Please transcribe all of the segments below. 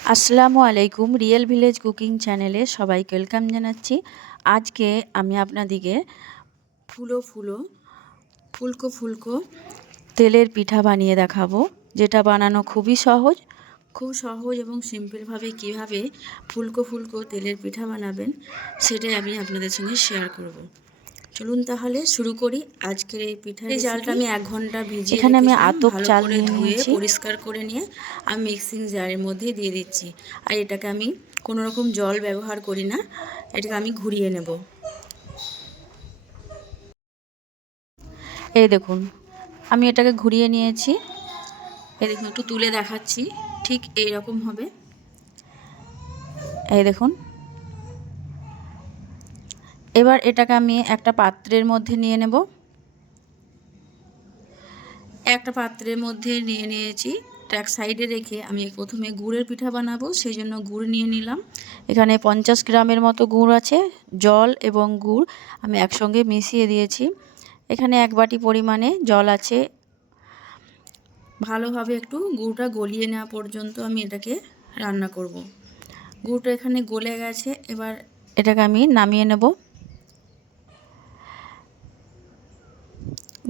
আসসালামু আলাইকুম। Real village cooking চ্যানেলে সবাইকে ওয়েলকাম জানাচ্ছি। আজকে আমি আপনাদিকে ফুলকো ফুলকো তেলের পিঠা বানিয়ে দেখাবো, যেটা বানানো খুব সহজ এবং সিম্পলভাবে কিভাবে ফুলকো ফুলকো তেলের পিঠা বানাবেন সেটাই আমি আপনাদের সঙ্গে শেয়ার করব। চলুন তাহলে শুরু করি আজকের এই পিঠা। এই চালটা আমি 1 ঘন্টা ভিজিয়ে এখানে আমি রেখেছিলাম। আতপ ভালো চাল করে নিয়ে ধুয়ে নিয়েছি। পরিষ্কার করে নিয়ে আমি মিক্সিং জারের মধ্যে দিয়ে দিচ্ছি। আর এটাকে আমি কোনো রকম জল ব্যবহার করি না, এটাকে আমি ঘুরিয়ে নেব। এই দেখুন আমি এটাকে ঘুরিয়ে নিয়েছি। এই দেখুন একটু তুলে দেখাচ্ছি, ঠিক এই রকম হবে। এই দেখুন, এবার এটাকে আমি একটা পাত্রের মধ্যে নিয়ে নেব। একটা পাত্রের মধ্যে নিয়ে নিয়েছি। এক সাইডে রেখে আমি প্রথমে গুড়ের পিঠা বানাবো, সেই জন্য গুড় নিয়ে নিলাম। এখানে 50 গ্রামের মতো গুড় আছে। জল এবং গুড় আমি একসঙ্গে মিশিয়ে দিয়েছি। এখানে 1 বাটি পরিমাণে জল আছে। ভালোভাবে একটু গুড়টা গলিয়ে নেওয়া পর্যন্ত আমি এটাকে রান্না করব। গুড়টা এখানে গলে গেছে, এবার এটাকে আমি নামিয়ে নেব।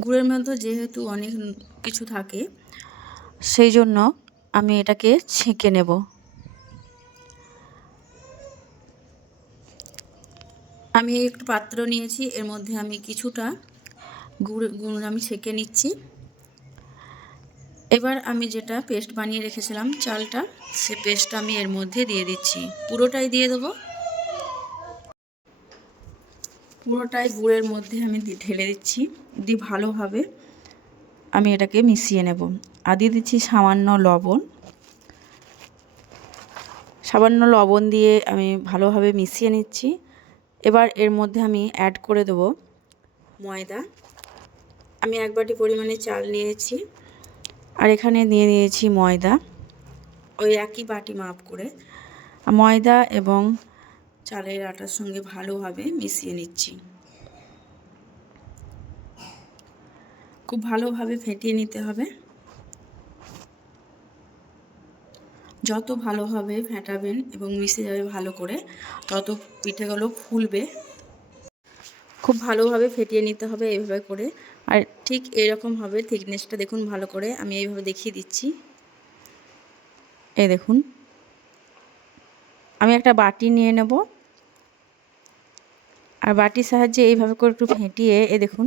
গুড়ের মধ্যে যেহেতু অনেক কিছু থাকে, সেই জন্য আমি এটাকে ছেঁকে নেব। আমি একটু পাত্র নিয়েছি, এর মধ্যে আমি কিছুটা গুড় আমি ছেঁকে নিচ্ছি। এবার আমি যেটা পেস্ট বানিয়ে রেখেছিলাম চালটা, সে পেস্টটা আমি এর মধ্যে দিয়ে দিচ্ছি। পুরোটাই দিয়ে দেবো। পুরোটাই গুড়ের মধ্যে আমি ঢেলে দিচ্ছি। দিয়ে ভালোভাবে আমি এটাকে মিশিয়ে নেব। আর দিয়ে দিচ্ছি সামান্য লবণ দিয়ে আমি ভালোভাবে মিশিয়ে নিচ্ছি। এবার এর মধ্যে আমি অ্যাড করে দেব ময়দা। আমি 1 বাটি পরিমাণে চাল নিয়েছি, আর এখানে নিয়ে নিয়েছি ময়দা, ওই একই বাটি মাপ করে। ময়দা এবং চালের আটার সঙ্গে ভালোভাবে মিশিয়ে নিচ্ছি। খুব ভালোভাবে ফেটিয়ে নিতে হবে। যত ভালোভাবে ফেটাবেন এবং মিশে যাবে ভালো করে, তত পিঠেগুলো ফুলবে। খুব ভালোভাবে ফেটিয়ে নিতে হবে এইভাবে করে। আর ঠিক এরকম হবে থিকনেসটা, দেখুন ভালো করে আমি এইভাবে দেখিয়ে দিচ্ছি। এই দেখুন, আমি একটা বাটি নিয়ে নেব, আর বাটির সাহায্যে এইভাবে করে একটু ফেটিয়ে দেখুন।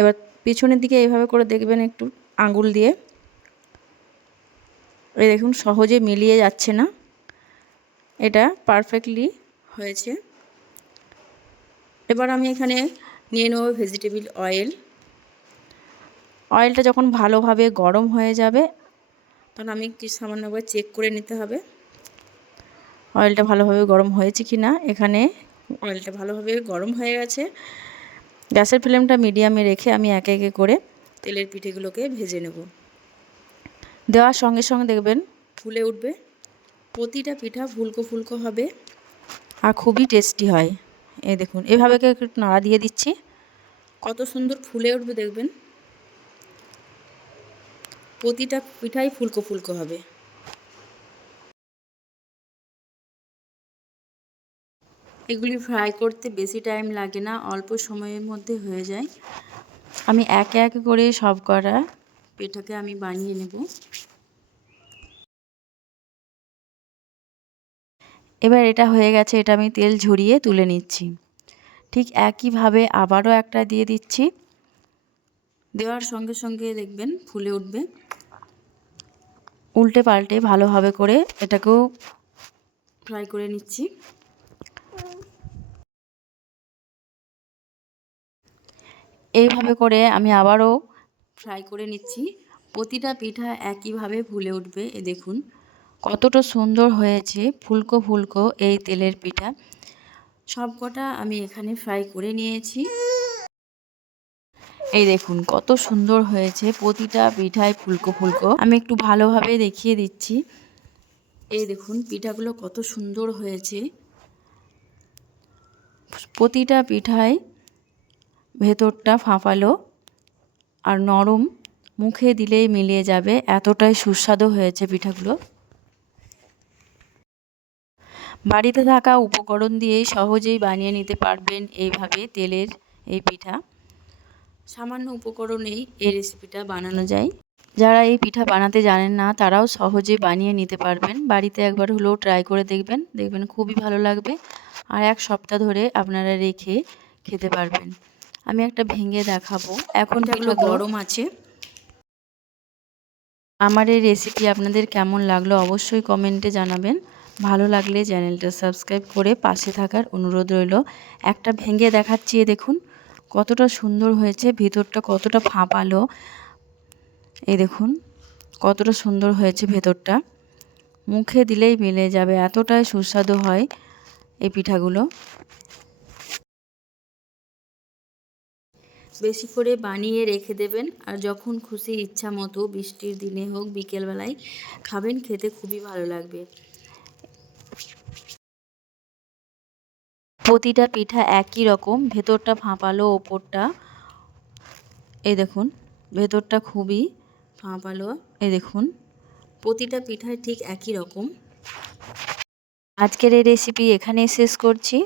এবার পিছনের দিকে এইভাবে করে দেখবেন একটু আঙুল দিয়ে। এই দেখুন সহজে মিলিয়ে যাচ্ছে না, এটা পারফেক্টলি হয়েছে। এবার আমি এখানে নিয়ে নেব ভেজিটেবল অয়েল। অয়েলটা যখন ভালোভাবে গরম হয়ে যাবে, তখন আমি কি সামান্য একবার চেক করে নিতে হবে অয়েলটা ভালোভাবে গরম হয়েছে কি না। এখানে অয়েলটা ভালোভাবে গরম হয়ে গেছে। গ্যাসের ফ্লেমটা মিডিয়ামে রেখে আমি একে একে করে তেলের পিঠেগুলোকে ভেজে নেব। দেওয়ার সঙ্গে সঙ্গে দেখবেন ফুলে উঠবে। প্রতিটা পিঠা ফুলকো ফুলকো হবে আর খুবই টেস্টি হয়। এই দেখুন এভাবে একটু নাড়া দিয়ে দিচ্ছি, কত সুন্দর ফুলে উঠবে দেখবেন। প্রতিটা পিঠাই ফুলকো ফুলকো হবে। এগুলি ফ্রাই করতে বেশি টাইম লাগে না, অল্প সময়ের মধ্যে হয়ে যায়। আমি একে একে করে সব কটা পিঠাকে আমি বানিয়ে নেব। এবার এটা হয়ে গেছে, এটা আমি তেল ঝরিয়ে তুলে নিচ্ছি। ঠিক একইভাবে আবারও একটা দিয়ে দিচ্ছি। দেওয়ার সঙ্গে সঙ্গে দেখবেন ফুলে উঠবে। উল্টে পাল্টে ভালোভাবে করে এটাকেও ফ্রাই করে নিচ্ছি। এইভাবে করে আমি আবারও ফ্রাই করে নিচ্ছি। প্রতিটা পিঠা একইভাবে ফুলে উঠবে। দেখুন কতটা সুন্দর হয়েছে ফুলকো ফুলকো এই তেলের পিঠা। সব কটা আমি এখানে ফ্রাই করে নিয়েছি। এই দেখুন কত সুন্দর হয়েছে, প্রতিটা পিঠায় ফুলকো ফুলকো। আমি একটু ভালোভাবে দেখিয়ে দিচ্ছি। এই দেখুন পিঠাগুলো কত সুন্দর হয়েছে। প্রতিটা পিঠায় ভেতরটা ফাঁপালো আর নরম, মুখে দিলেই মিলিয়ে যাবে, এতটাই সুস্বাদু হয়েছে পিঠাগুলো। বাড়িতে থাকা উপকরণ দিয়েই সহজেই বানিয়ে নিতে পারবেন এইভাবে তেলের এই পিঠা। সামান্য উপকরণেই এই রেসিপিটা বানানো যায়। যারা এই পিঠা বানাতে জানেন না তারাও সহজে বানিয়ে নিতে পারবেন। বাড়িতে একবার হলেও ট্রাই করে দেখবেন, দেখবেন খুবই ভালো লাগবে। আর 1 সপ্তাহ ধরে আপনারা রেখে খেতে পারবেন। আমি একটা ভেঙে দেখাবো। এখন এগুলো গরম আছে। আমার এই রেসিপি আপনাদের কেমন লাগলো অবশ্যই কমেন্টে জানাবেন। ভালো লাগলে চ্যানেলটা সাবস্ক্রাইব করে পাশে থাকার অনুরোধ রইল। একটা ভেঙে দেখাচ্ছি, দেখুন কতটা সুন্দর হয়েছে, ভিতরটা কতটা ফাঁপালো। এই দেখুন কতটা সুন্দর হয়েছে ভেতরটা, মুখে দিলেই মিলে যাবে, এতটাই সুস্বাদু হয় এই পিঠাগুলো। বেশি করে বানিয়ে রেখে দেবেন, আর যখন খুশি ইচ্ছা মতো বৃষ্টির দিনে হোক বিকেলবেলায় খাবেন, খেতে খুবই ভালো লাগবে। প্রতিটা পিঠা একই রকম, ভেতরটা ফাঁপালো, ওপরটা এই দেখুন ভেতরটা খুবই ফাঁপালো। এই দেখুন প্রতিটা পিঠায় ঠিক একই রকম। আজকের এই রেসিপি এখানেই শেষ করছি।